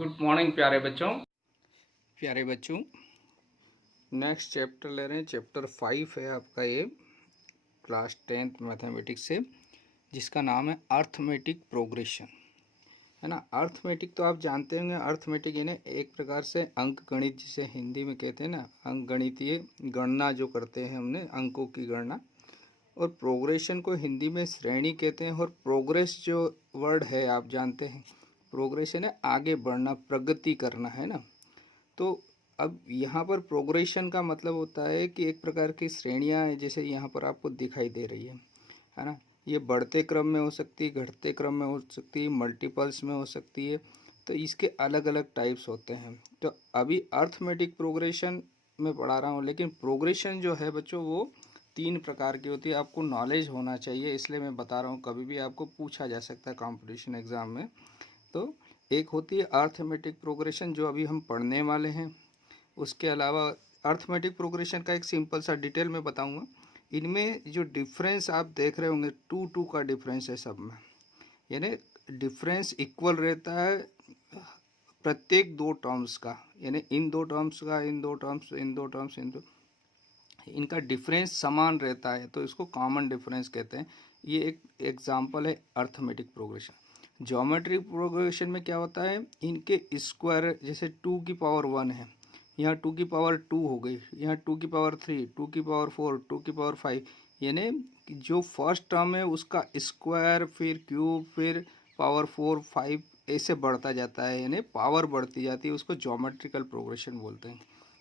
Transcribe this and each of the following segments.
Good morning प्यारे बच्चों। Next chapter ले रहे हैं। चैप्टर 5 है आपका ये क्लास 10th मैथमेटिक्स से, जिसका नाम है अर्थमेटिक प्रोग्रेशन, है ना। अर्थमेटिक तो आप जानते होंगे। अर्थमेटिक यानी एक प्रकार से अंक गणित, जिसे हिंदी में कहते हैं ना, अंक गणितीय गणना जो करते हैं हमने अंकों की गणना। और प्रोग्रेशन को हिंदी में श्रेणी कहते हैं। और प्रोग्रेस जो वर्ड है आप जानते हैं, प्रोग्रेशन है आगे बढ़ना, प्रगति करना, है ना। तो अब यहाँ पर प्रोग्रेशन का मतलब होता है कि एक प्रकार की श्रेणियाँ हैं, जैसे यहाँ पर आपको दिखाई दे रही है ना। ये बढ़ते क्रम में हो सकती है, घटते क्रम में हो सकती है, मल्टीपल्स में हो सकती है। तो इसके अलग अलग टाइप्स होते हैं। तो अभी अर्थमेटिक प्रोग्रेशन में पढ़ा रहा हूँ, लेकिन प्रोग्रेशन जो है बच्चों वो 3 प्रकार की होती है। आपको नॉलेज होना चाहिए, इसलिए मैं बता रहा हूँ। कभी भी आपको पूछा जा सकता है कंपटीशन एग्ज़ाम में। तो एक होती है अर्थमेटिक प्रोग्रेशन, जो अभी हम पढ़ने वाले हैं। उसके अलावा अर्थमेटिक प्रोग्रेशन का एक सिंपल सा डिटेल में बताऊंगा। इनमें जो डिफरेंस आप देख रहे होंगे, 2 का डिफरेंस है सब में, यानी डिफरेंस इक्वल रहता है प्रत्येक 2 टर्म्स का, यानी इन 2 टर्म्स का, इन 2 टर्म्स, इन 2 टर्म्स, इनका डिफरेंस समान रहता है, तो इसको कॉमन डिफरेंस कहते हैं। ये एक एग्जांपल है अर्थमेटिक प्रोग्रेशन। ज्योमेट्री प्रोग्रेशन में क्या होता है, इनके स्क्वायर, जैसे 2 की पावर 1 है, यहाँ 2 की पावर 2 हो गई, यहाँ 2 की पावर 3, 2 की पावर 4, 2 की पावर 5, यानी जो फर्स्ट टर्म है उसका स्क्वायर, फिर क्यूब, फिर पावर 4, 5 ऐसे बढ़ता जाता है, यानी पावर बढ़ती जाती है। उसको ज्योमेट्रिकल प्रोग्रेशन बोलते हैं।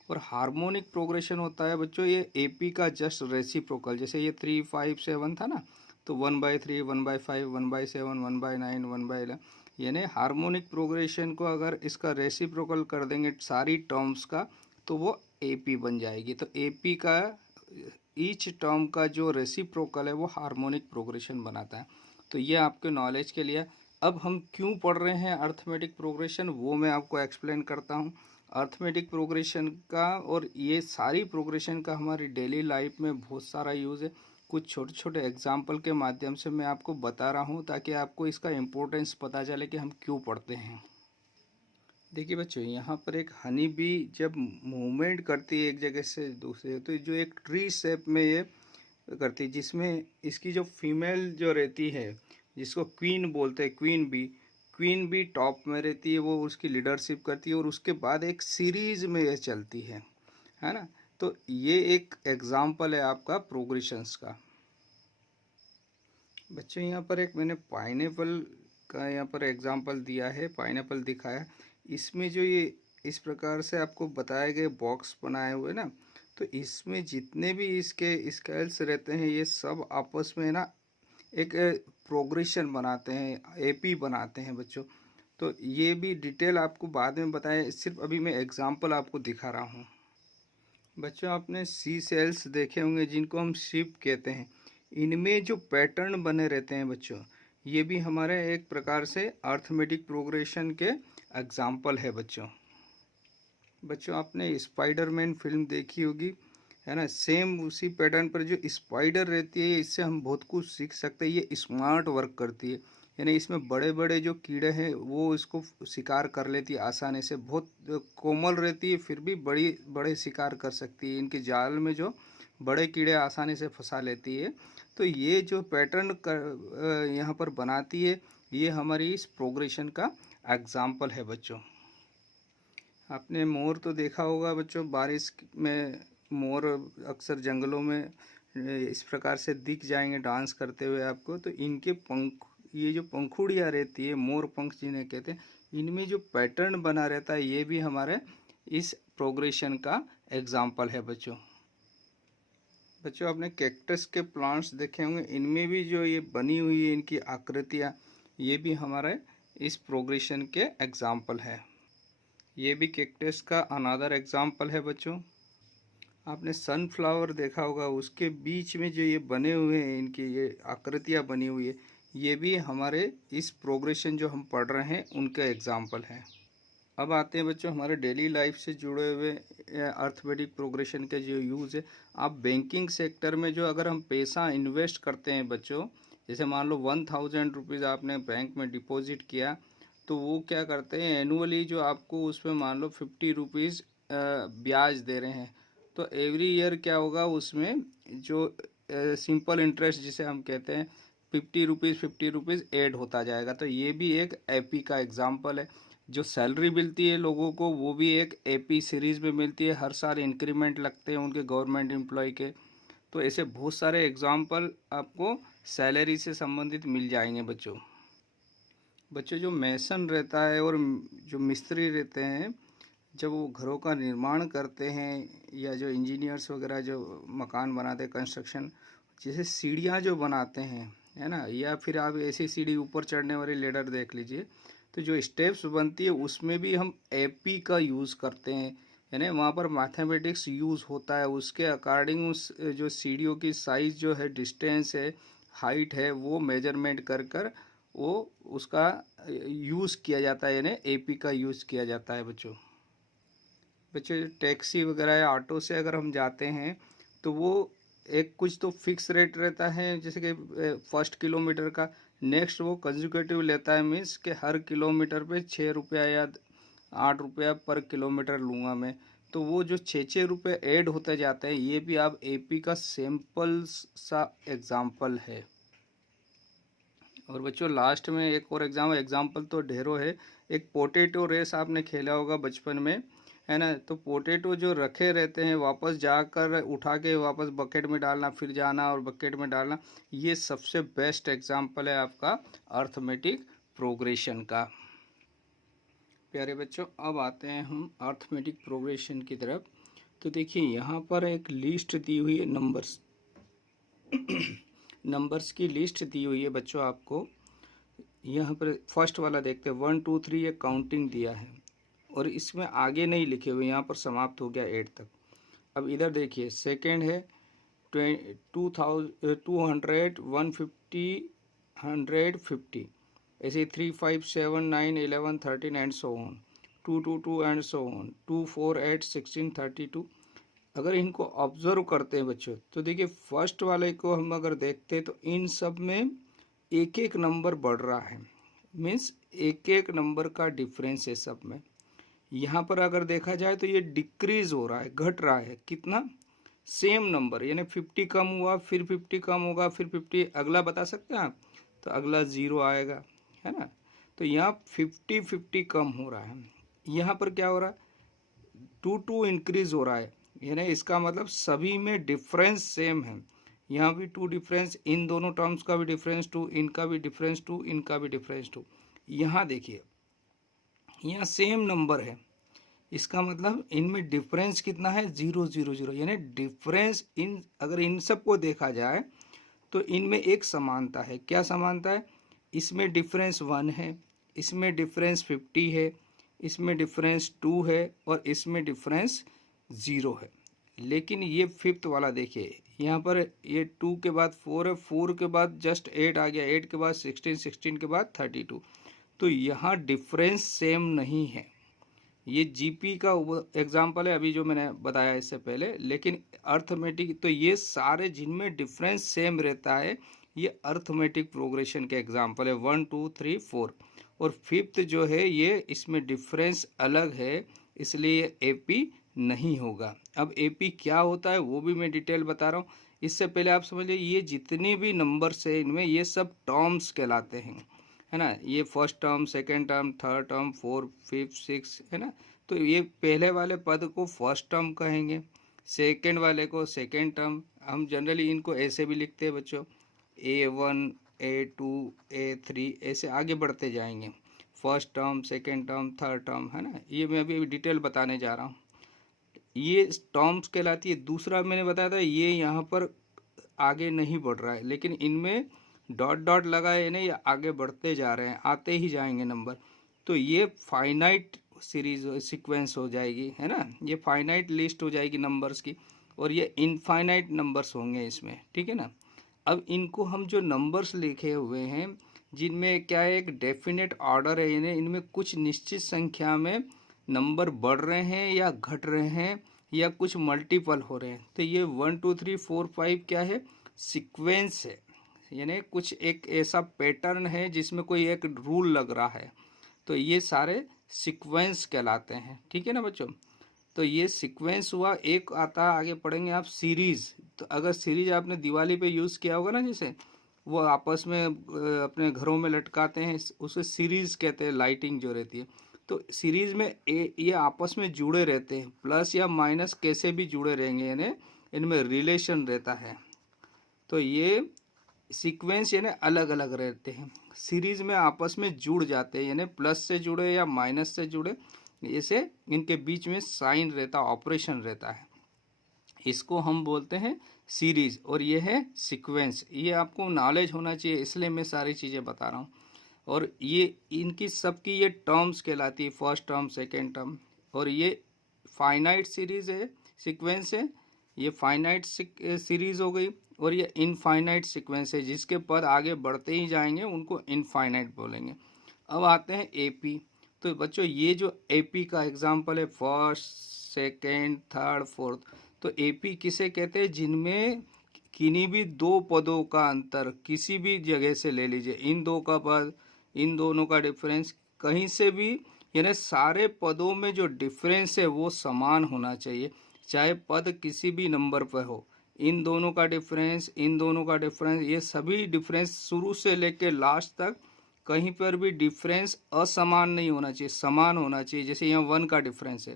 और हार्मोनिक प्रोग्रेशन होता है बच्चों, ये एपी का जस्ट रेसिप्रोकल। जैसे ये 3, 5, 7 था ना, तो 1/3, 1/5, 1/7, 1/9, 1/11, यानी हार्मोनिक प्रोग्रेशन को अगर इसका रेसिप्रोकल कर देंगे सारी टर्म्स का, तो वो एपी बन जाएगी। तो एपी का ईच टर्म का जो रेसिप्रोकल है वो हार्मोनिक प्रोग्रेशन बनाता है। तो ये आपके नॉलेज के लिए। अब हम क्यों पढ़ रहे हैं अर्थमेटिक प्रोग्रेशन, वो मैं आपको एक्सप्लेन करता हूँ। अर्थमेटिक प्रोग्रेशन का और ये सारी प्रोग्रेशन का हमारी डेली लाइफ में बहुत सारा यूज़ है। कुछ छोटे छोटे एग्जाम्पल के माध्यम से मैं आपको बता रहा हूँ, ताकि आपको इसका इम्पोर्टेंस पता चले कि हम क्यों पढ़ते हैं। देखिए बच्चों, यहाँ पर एक हनी बी जब मूवमेंट करती है एक जगह से दूसरे, तो जो एक ट्री शेप में ये करती है, जिसमें इसकी जो फीमेल जो रहती है, जिसको क्वीन बोलते हैं, क्वीन बी टॉप में रहती है, वो उसकी लीडरशिप करती है। और उसके बाद एक सीरीज में ये चलती है ना। तो ये एक एग्जाम्पल है आपका प्रोग्रेशंस का। बच्चों यहाँ पर एक मैंने पाइनएप्पल का यहाँ पर एग्जाम्पल दिया है, पाइनएप्पल दिखाया। इसमें जो ये इस प्रकार से आपको बताए गए बॉक्स बनाए हुए ना, तो इसमें जितने भी इसके स्केल्स रहते हैं, ये सब आपस में ना एक प्रोग्रेशन बनाते हैं, एपी बनाते हैं बच्चों। तो ये भी डिटेल आपको बाद में बताएं, सिर्फ अभी मैं एग्जांपल आपको दिखा रहा हूँ। बच्चों आपने सी सेल्स देखे होंगे, जिनको हम शिप कहते हैं। इनमें जो पैटर्न बने रहते हैं बच्चों, ये भी हमारे एक प्रकार से अर्थमेटिक प्रोग्रेशन के एग्जाम्पल है बच्चों। आपने स्पाइडरमैन फिल्म देखी होगी, है ना। सेम उसी पैटर्न पर जो स्पाइडर रहती है, इससे हम बहुत कुछ सीख सकते हैं। ये स्मार्ट वर्क करती है, यानी इसमें बड़े बड़े जो कीड़े हैं वो इसको शिकार कर लेती है आसानी से। बहुत कोमल रहती है, फिर भी बड़े शिकार कर सकती है। इनके जाल में जो बड़े कीड़े आसानी से फंसा लेती है। तो ये जो पैटर्न यहाँ पर बनाती है, ये हमारी इस प्रोग्रेशन का एग्जाम्पल है बच्चों। आपने मोर तो देखा होगा बच्चों, बारिश में मोर अक्सर जंगलों में इस प्रकार से दिख जाएंगे डांस करते हुए आपको। तो इनके पंख, ये जो पंखुड़ियाँ रहती है, मोर पंख जिन्हें कहते हैं, इनमें जो पैटर्न बना रहता है, ये भी हमारे इस प्रोग्रेशन का एग्जाम्पल है बच्चों। आपने कैक्टस के प्लांट्स देखे होंगे, इनमें भी जो ये बनी हुई है इनकी आकृतियाँ, ये भी हमारे इस प्रोग्रेशन के एग्जाम्पल है। ये भी कैक्टस का अनदर एग्जाम्पल है बच्चों। आपने सनफ्लावर देखा होगा, उसके बीच में जो ये बने हुए हैं, इनकी ये आकृतियाँ बनी हुई है, ये भी हमारे इस प्रोग्रेशन जो हम पढ़ रहे हैं उनका एग्जाम्पल है। अब आते हैं बच्चों हमारे डेली लाइफ से जुड़े हुए अर्थमेटिक प्रोग्रेशन के जो यूज़ है। आप बैंकिंग सेक्टर में जो अगर हम पैसा इन्वेस्ट करते हैं बच्चों, जैसे मान लो 1000 रुपीज़ आपने बैंक में डिपॉजिट किया, तो वो क्या करते हैं, एनुअली जो आपको उसमें मान लो 50 रुपीज़ ब्याज दे रहे हैं, तो एवरी ईयर क्या होगा उसमें जो सिंपल इंटरेस्ट जिसे हम कहते हैं 50 रुपीज़ ऐड होता जाएगा। तो ये भी एक एपी का एग्जाम्पल है। जो सैलरी मिलती है लोगों को वो भी एक एपी सीरीज़ में मिलती है, हर साल इंक्रीमेंट लगते हैं उनके गवर्नमेंट एम्प्लॉय के। तो ऐसे बहुत सारे एग्जाम्पल आपको सैलरी से संबंधित मिल जाएंगे बच्चों। जो मेसन रहता है और जो मिस्त्री रहते हैं, जब वो घरों का निर्माण करते हैं या जो इंजीनियर्स वगैरह जो मकान बनाते हैं, कंस्ट्रक्शन, जैसे सीढ़ियाँ जो बनाते हैं, है ना, या फिर आप ऐसी सीढ़ी ऊपर चढ़ने वाली लेडर देख लीजिए, तो जो स्टेप्स बनती है उसमें भी हम एपी का यूज़ करते हैं, यानी वहाँ पर मैथमेटिक्स यूज़ होता है। उसके अकॉर्डिंग उस जो सीढ़ियों की साइज़ जो है, डिस्टेंस है, हाइट है, वो मेजरमेंट कर कर वो उसका यूज़ किया जाता है, यानी एपी का यूज़ किया जाता है बच्चों। टैक्सी वगैरह या ऑटो से अगर हम जाते हैं तो वो एक कुछ तो फिक्स रेट रहता है, जैसे कि 1 किलोमीटर का। नेक्स्ट वो कंज्यूकेटिव लेता है, मीन्स कि हर किलोमीटर पे 6 रुपया या 8 रुपया पर किलोमीटर लूँगा मैं। तो वो जो 6 रुपये ऐड होते जाते हैं, ये भी आप एपी का सैम्पल सा एग्जाम्पल है। और बच्चों लास्ट में एक और एग्जाम्पल तो ढेरों है। एक पोटैटो रेस आपने खेला होगा बचपन में, है ना। तो पोटैटो जो रखे रहते हैं, वापस जाकर उठा के वापस बकेट में डालना, फिर जाना और बकेट में डालना, ये सबसे बेस्ट एग्जाम्पल है आपका अर्थमेटिक प्रोग्रेशन का। प्यारे बच्चों, अब आते हैं हम अर्थमेटिक प्रोग्रेशन की तरफ। तो देखिए यहाँ पर एक लिस्ट दी हुई है, नंबर्स की लिस्ट दी हुई है बच्चों आपको। यहाँ पर फर्स्ट वाला देखते हैं, 1 2 3, ये काउंटिंग दिया है और इसमें आगे नहीं लिखे हुए, यहाँ पर समाप्त हो गया 8 तक। अब इधर देखिए, सेकंड है 200, 150, 150, ऐसे 3 5 7 9 11 13 and so on, 2 2 2 and so on, 2 4 8 16 32। अगर इनको ऑब्जर्व करते हैं बच्चों, तो देखिए फर्स्ट वाले को हम अगर देखते हैं तो इन सब में एक एक नंबर बढ़ रहा है, मीन्स एक एक नंबर का डिफरेंस है सब में। यहाँ पर अगर देखा जाए तो ये डिक्रीज हो रहा है, घट रहा है। कितना? सेम नंबर, यानी 50 कम हुआ, फिर 50 कम होगा, फिर 50, अगला बता सकते हैं आप? तो अगला 0 आएगा, है ना। तो यहाँ 50 50 कम हो रहा है। यहाँ पर क्या हो रहा है? 2 2 इंक्रीज हो रहा है, यानी इसका मतलब सभी में डिफरेंस सेम है। यहाँ भी 2 डिफरेंस, इन दोनों टर्म्स का भी डिफरेंस 2, इनका भी डिफरेंस 2, इनका भी डिफरेंस 2। यहाँ देखिए, यहाँ सेम नंबर है, इसका मतलब इनमें डिफरेंस कितना है? 0 0 0, यानी डिफरेंस इन, अगर इन सबको देखा जाए तो इनमें एक समानता है। क्या समानता है? इसमें डिफरेंस 1 है, इसमें डिफरेंस 50 है, इसमें डिफरेंस 2 है और इसमें डिफरेंस 0 है। लेकिन ये फिफ्थ वाला देखिए, यहाँ पर ये 2 के बाद 4 है, 4 के बाद जस्ट 8 आ गया, 8 के बाद 16, 16 के बाद 32। तो यहाँ डिफरेंस सेम नहीं है। ये जीपी का एग्जाम्पल है, अभी जो मैंने बताया इससे पहले। लेकिन अर्थमेटिक, तो ये सारे जिनमें डिफरेंस सेम रहता है, ये अर्थमेटिक प्रोग्रेशन के एग्जाम्पल है, 1 2 3 4। और फिफ्थ जो है ये, इसमें डिफरेंस अलग है, इसलिए एपी नहीं होगा। अब एपी क्या होता है वो भी मैं डिटेल बता रहा हूँ। इससे पहले आप समझिए, ये जितने भी नंबर्स है इनमें, ये सब टर्म्स कहलाते हैं, है ना। ये first term, second term, third term, 4 5 6, है ना। तो ये पहले वाले पद को फर्स्ट टर्म कहेंगे, सेकेंड वाले को सेकेंड टर्म। हम जनरली इनको ऐसे भी लिखते हैं बच्चों, A1 A2 A3, ऐसे आगे बढ़ते जाएंगे, first term, second term, third term, है ना। ये मैं अभी डिटेल बताने जा रहा हूँ। ये टर्म्स कहलाती है। दूसरा मैंने बताया था, ये यहाँ पर आगे नहीं बढ़ रहा है, लेकिन इनमें डॉट डॉट लगा है, नहीं आगे बढ़ते जा रहे हैं, आते ही जाएंगे नंबर। तो ये फाइनाइट सीरीज सीक्वेंस हो जाएगी, है ना। ये फाइनाइट लिस्ट हो जाएगी नंबर्स की, और ये इनफाइनाइट नंबर्स होंगे इसमें, ठीक है ना। अब इनको हम जो नंबर्स लिखे हुए हैं, जिनमें क्या है, एक डेफिनेट ऑर्डर है, यानी इनमें कुछ निश्चित संख्या में नंबर बढ़ रहे हैं या घट रहे हैं या कुछ मल्टीपल हो रहे हैं। तो ये 1 2 3 4 5 क्या है? सीक्वेंस है, यानी कुछ एक ऐसा पैटर्न है जिसमें कोई एक रूल लग रहा है। तो ये सारे सीक्वेंस कहलाते हैं, ठीक है ना बच्चों। तो ये सीक्वेंस हुआ। एक आता है, आगे पढ़ेंगे आप, सीरीज। तो अगर सीरीज आपने दिवाली पे यूज़ किया होगा ना, जैसे वो आपस में अपने घरों में लटकाते हैं, उसे सीरीज कहते हैं, लाइटिंग जो रहती है। तो सीरीज में ये आपस में जुड़े रहते हैं, प्लस या माइनस कैसे भी जुड़े रहेंगे, यानी इनमें रिलेशन रहता है। तो ये सीक्वेंस यानी अलग अलग रहते हैं, सीरीज में आपस में जुड़ जाते हैं, यानी प्लस से जुड़े या माइनस से जुड़े, इसे इनके बीच में साइन रहता, ऑपरेशन रहता है, इसको हम बोलते हैं सीरीज। और ये है सीक्वेंस। ये आपको नॉलेज होना चाहिए, इसलिए मैं सारी चीज़ें बता रहा हूँ। और ये इनकी सबकी ये टर्म्स कहलाती है, फर्स्ट टर्म, सेकेंड टर्म। और ये फाइनाइट सीरीज है, सीक्वेंस है, ये फाइनाइट सीरीज हो गई। और ये इनफाइनाइट सीक्वेंस है, जिसके पद आगे बढ़ते ही जाएंगे उनको इनफाइनाइट बोलेंगे। अब आते हैं एपी। तो बच्चों ये जो एपी का एग्जाम्पल है, फर्स्ट, सेकेंड, थर्ड, फोर्थ, तो एपी किसे कहते हैं, जिनमें किन्हीं भी दो पदों का अंतर किसी भी जगह से ले लीजिए, इन दो का पद, इन दोनों का डिफरेंस कहीं से भी, यानी सारे पदों में जो डिफरेंस है वो समान होना चाहिए, चाहे पद किसी भी नंबर पर हो। इन दोनों का डिफरेंस, इन दोनों का डिफरेंस, ये सभी डिफरेंस शुरू से लेकर लास्ट तक कहीं पर भी डिफरेंस असमान नहीं होना चाहिए, समान होना चाहिए। जैसे यहाँ 1 का डिफरेंस है,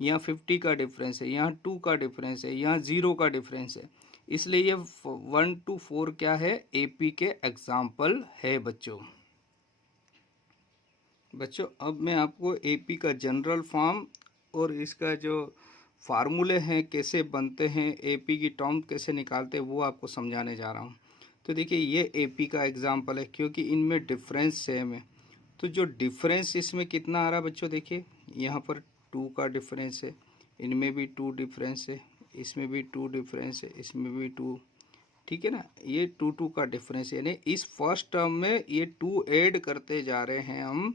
यहाँ 50 का डिफरेंस है, यहाँ 2 का डिफरेंस है, यहाँ 0 का डिफरेंस है। इसलिए ये 1 to 4 क्या है, एपी के एग्जाम्पल है बच्चों। अब मैं आपको एपी का जनरल फॉर्म और इसका जो फार्मूले हैं, कैसे बनते हैं, एपी की टर्म कैसे निकालते हैं, वो आपको समझाने जा रहा हूँ। तो देखिए ये एपी का एग्जाम्पल है, क्योंकि इनमें डिफरेंस सेम है। तो जो डिफरेंस इसमें कितना आ रहा है बच्चों, देखिए यहाँ पर 2 का डिफरेंस है, इनमें भी 2 डिफरेंस है, इसमें भी 2 डिफरेंस है, इसमें भी 2, ठीक है ना। ये 2 का डिफरेंस, यानी इस फर्स्ट टर्म में ये 2 ऐड करते जा रहे हैं हम,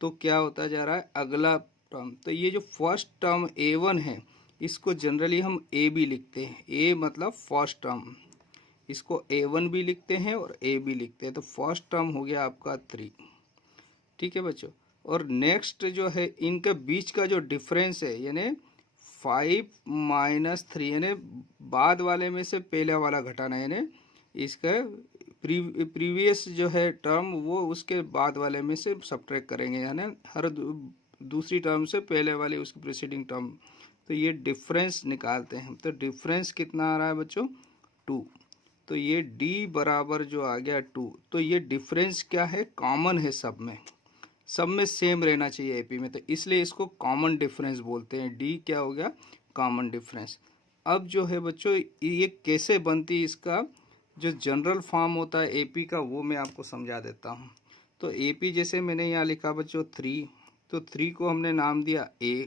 तो क्या होता जा रहा है अगला टर्म। तो ये जो फर्स्ट टर्म A1 है, इसको जनरली हम ए भी लिखते हैं, ए मतलब फर्स्ट टर्म, इसको A1 भी लिखते हैं और ए भी लिखते हैं। तो फर्स्ट टर्म हो गया आपका 3, ठीक है बच्चों। और नेक्स्ट जो है इनके बीच का जो डिफरेंस है, यानी 5 - 3, यानी बाद वाले में से पहले वाला घटाना, यानी इसका प्रीवियस जो है टर्म वो उसके बाद वाले में से सब्ट्रैक्ट करेंगे, यानी हर दूसरी टर्म से पहले वाली उसकी प्रीसीडिंग टर्म। तो ये डिफरेंस निकालते हैं। तो डिफरेंस कितना आ रहा है बच्चों, 2। तो ये d बराबर जो आ गया 2। तो ये डिफरेंस क्या है, कॉमन है, सब में सेम रहना चाहिए एपी में, तो इसलिए इसको कॉमन डिफरेंस बोलते हैं। डी क्या हो गया, कॉमन डिफरेंस। अब जो है बच्चों ये कैसे बनती है, इसका जो जनरल फॉर्म होता है एपी का, वो मैं आपको समझा देता हूँ। तो एपी जैसे मैंने यहाँ लिखा बच्चों 3, तो 3 को हमने नाम दिया ए,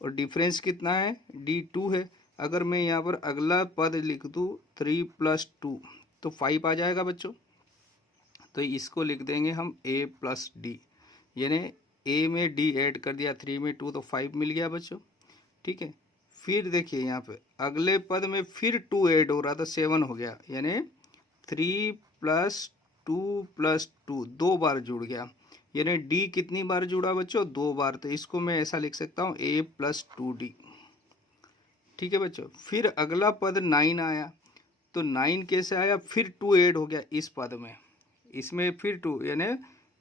और डिफरेंस कितना है, D2 है। अगर मैं यहाँ पर अगला पद लिख दूँ 3 + 2, तो 5 आ जाएगा बच्चों। तो इसको लिख देंगे हम A + D, यानी ए में डी ऐड कर दिया, 3 में 2, तो 5 मिल गया बच्चों, ठीक है। फिर देखिए यहाँ पे अगले पद में फिर 2 ऐड हो रहा था, 7 हो गया, यानी 3 + 2 + 2 2 बार जुड़ गया, यानी डी कितनी बार जुड़ा बच्चों, 2 बार। तो इसको मैं ऐसा लिख सकता हूँ A + 2D, ठीक है बच्चों। फिर अगला पद 9 आया, तो 9 कैसे आया, फिर 2 ऐड हो गया इस पद में, इसमें फिर 2, यानी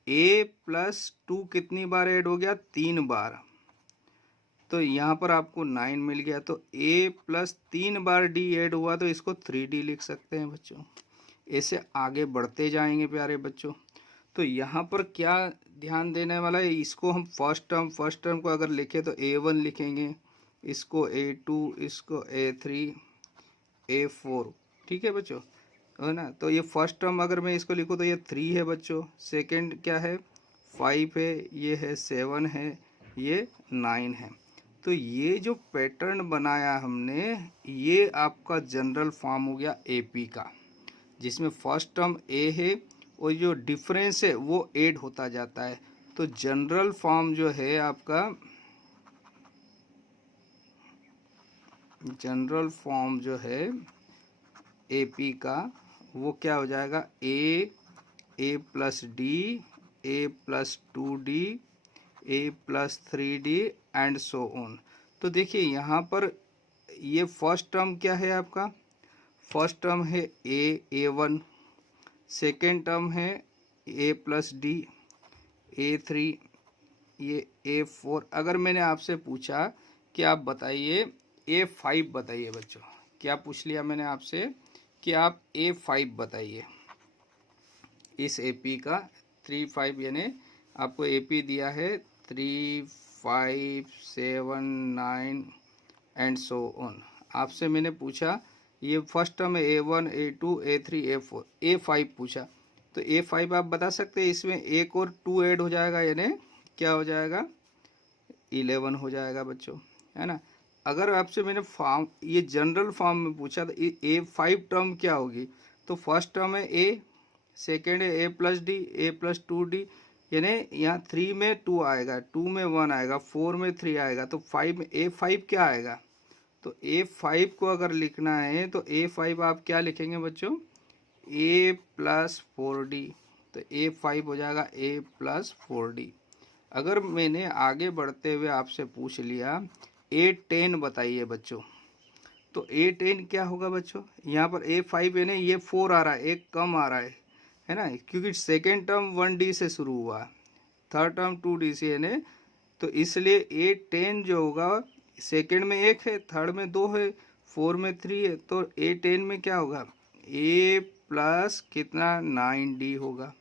A + 2 कितनी बार ऐड हो गया, 3 बार। तो यहाँ पर आपको 9 मिल गया। तो A + 3 बार D ऐड हुआ, तो इसको 3D लिख सकते हैं बच्चों। ऐसे आगे बढ़ते जाएंगे प्यारे बच्चों। तो यहाँ पर क्या ध्यान देने वाला है, इसको हम फर्स्ट टर्म को अगर लिखें तो A1 लिखेंगे, इसको A2, इसको A3, A4, ठीक है बच्चों, है ना। तो ये फर्स्ट टर्म अगर मैं इसको लिखूँ तो ये 3 है बच्चों, सेकंड क्या है 5 है, ये है 7 है, ये 9 है। तो ये जो पैटर्न बनाया हमने, ये आपका जनरल फॉर्म हो गया एपी का, जिसमें फर्स्ट टर्म ए है और जो डिफरेंस है वो ऐड होता जाता है। तो जनरल फॉर्म जो है आपका, जनरल फॉर्म जो है एपी का, वो क्या हो जाएगा, A + D, A + 2D, a+3d and so on. तो देखिए यहाँ पर ये फर्स्ट टर्म क्या है आपका, फर्स्ट टर्म है a1, सेकेंड टर्म है a+d, a3, ये a4। अगर मैंने आपसे पूछा कि आप बताइए a5 बताइए बच्चों, क्या पूछ लिया मैंने आपसे कि आप a5 बताइए इस AP का 3 5, यानी आपको AP दिया है 3 5 7 9 एंड सो ऑन। आपसे मैंने पूछा ये फर्स्ट टर्म है a1 a2 a3 a4, a5 पूछा, तो a5 आप बता सकते हैं, इसमें एक और 2 ऐड हो जाएगा यानी क्या हो जाएगा 11 हो जाएगा बच्चों, है ना। अगर आपसे मैंने फॉर्म ये जनरल फॉर्म में पूछा तो a5 टर्म क्या होगी, तो फर्स्ट टर्म है a, सेकेंड है a+d a+2d, यानी यहाँ 3 में 2 आएगा, 2 में 1 आएगा, 4 में 3 आएगा, तो 5 में a5 क्या आएगा। तो a5 को अगर लिखना है तो a5 आप क्या लिखेंगे बच्चों, a+4d, तो a5 हो जाएगा a+4d। अगर मैंने आगे बढ़ते हुए आपसे पूछ लिया a10 बताइए बच्चों, तो a10 क्या होगा बच्चों, यहाँ पर a5 यानी ये 4 आ रहा है, एक कम आ रहा है ना, क्योंकि सेकेंड टर्म 1d से शुरू हुआ, थर्ड टर्म 2d से, यानी तो इसलिए a10 जो होगा, सेकेंड में 1 है, थर्ड में 2 है, 4 में 3 है, तो a10 में क्या होगा a प्लस कितना 9d होगा।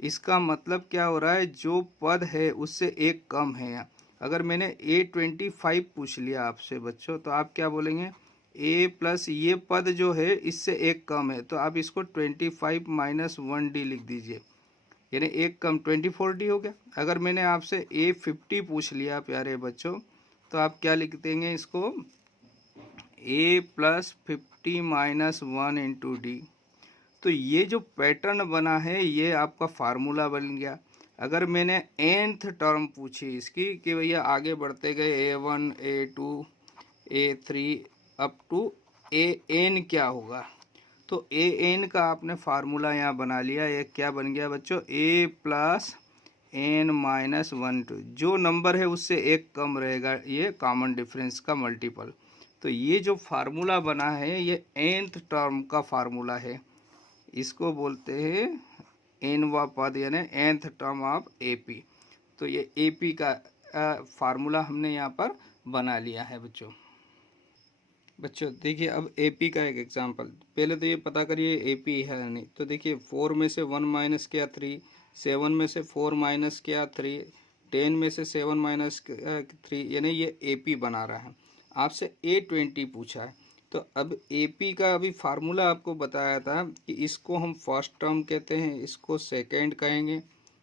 इसका मतलब क्या हो रहा है, जो पद है उससे एक कम है। यहाँ अगर मैंने a25 पूछ लिया आपसे बच्चों, तो आप क्या बोलेंगे, a प्लस ये पद जो है इससे एक कम है, तो आप इसको 25 माइनस 1d लिख दीजिए, यानी एक कम 24d हो गया। अगर मैंने आपसे a50 पूछ लिया प्यारे बच्चों, तो आप क्या लिख देंगे इसको, a+50 माइनस 1 इंटू डी। तो ये जो पैटर्न बना है ये आपका फार्मूला बन गया। अगर मैंने nth टर्म पूछी इसकी कि भैया आगे बढ़ते गए a1 a2 a3 up to an क्या होगा, तो an का आपने फार्मूला यहाँ बना लिया। ये क्या बन गया बच्चों, a+n माइनस 1, जो नंबर है उससे एक कम रहेगा, ये कॉमन डिफरेंस का मल्टीपल। तो ये जो फार्मूला बना है ये nth टर्म का फार्मूला है, इसको बोलते हैं nवा पद यानी nth टर्म ऑफ AP। तो ये AP का फार्मूला हमने यहाँ पर बना लिया है बच्चों। देखिए अब AP का एक एग्जांपल, पहले तो ये पता करिए AP है या नहीं। तो देखिए 4 में से 1 माइनस किया 3, 7 में से 4 माइनस किया 3, 10 में से 7 माइनस 3, यानी ये AP बना रहा है। आपसे A20 पूछा है, तो अब AP का अभी फार्मूला आपको बताया था कि इसको हम फर्स्ट टर्म कहते हैं, इसको सेकेंड कहेंगे,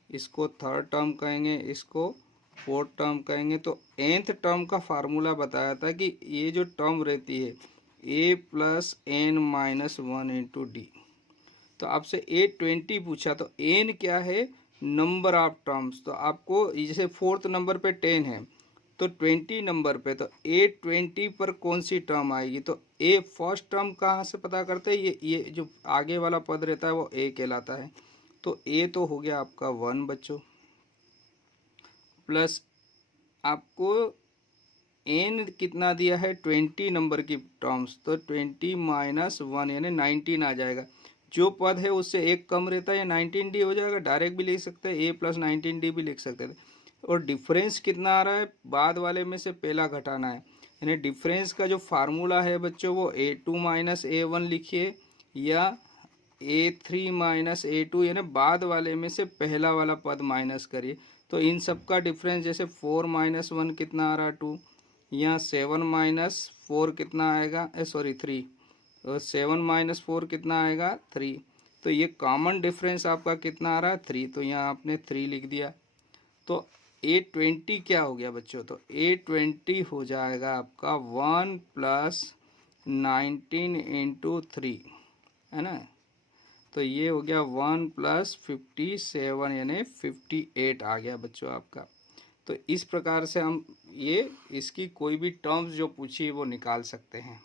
इसको थर्ड टर्म कहेंगे, इसको फोर्थ टर्म कहेंगे। तो nth टर्म का फार्मूला बताया था कि ये जो टर्म रहती है a+n माइनस 1 इंटू डी। तो आपसे A20 पूछा, तो n क्या है, नंबर ऑफ टर्म्स। तो आपको जैसे फोर्थ नंबर पे 10 है तो 20 नंबर पे, तो A20 पर कौन सी टर्म आएगी, तो A फर्स्ट टर्म कहाँ से पता करते हैं, ये जो आगे वाला पद रहता है वो A कहलाता है। तो A तो हो गया आपका 1 बच्चों, प्लस आपको n कितना दिया है 20 नंबर की टर्म्स, तो 20 माइनस 1 यानी 19 आ जाएगा। जो पद है उससे एक कम रहता है, 19d हो जाएगा, डायरेक्ट भी लिख सकते हैं, a+19d भी लिख सकते थे। और डिफरेंस कितना आ रहा है, बाद वाले में से पहला घटाना है, यानी डिफरेंस का जो फार्मूला है बच्चों वो a2 माइनस a1 लिखिए, या a3 माइनस a2, यानी बाद वाले में से पहला वाला पद माइनस करिए। तो इन सब का डिफरेंस, जैसे 4 माइनस 1 कितना आ रहा है 2, यहाँ 7 माइनस 4 कितना आएगा, सॉरी 3, और 7 माइनस 4 कितना आएगा 3। तो ये कॉमन डिफरेंस आपका कितना आ रहा है 3, तो यहाँ आपने 3 लिख दिया। तो A20 क्या हो गया बच्चों, तो A20 हो जाएगा आपका 1 प्लस 19 इंटू 3, है ना। तो ये हो गया 1 प्लस 57 यानी 58 आ गया बच्चों आपका। तो इस प्रकार से हम ये इसकी कोई भी टर्म्स जो पूछी वो निकाल सकते हैं।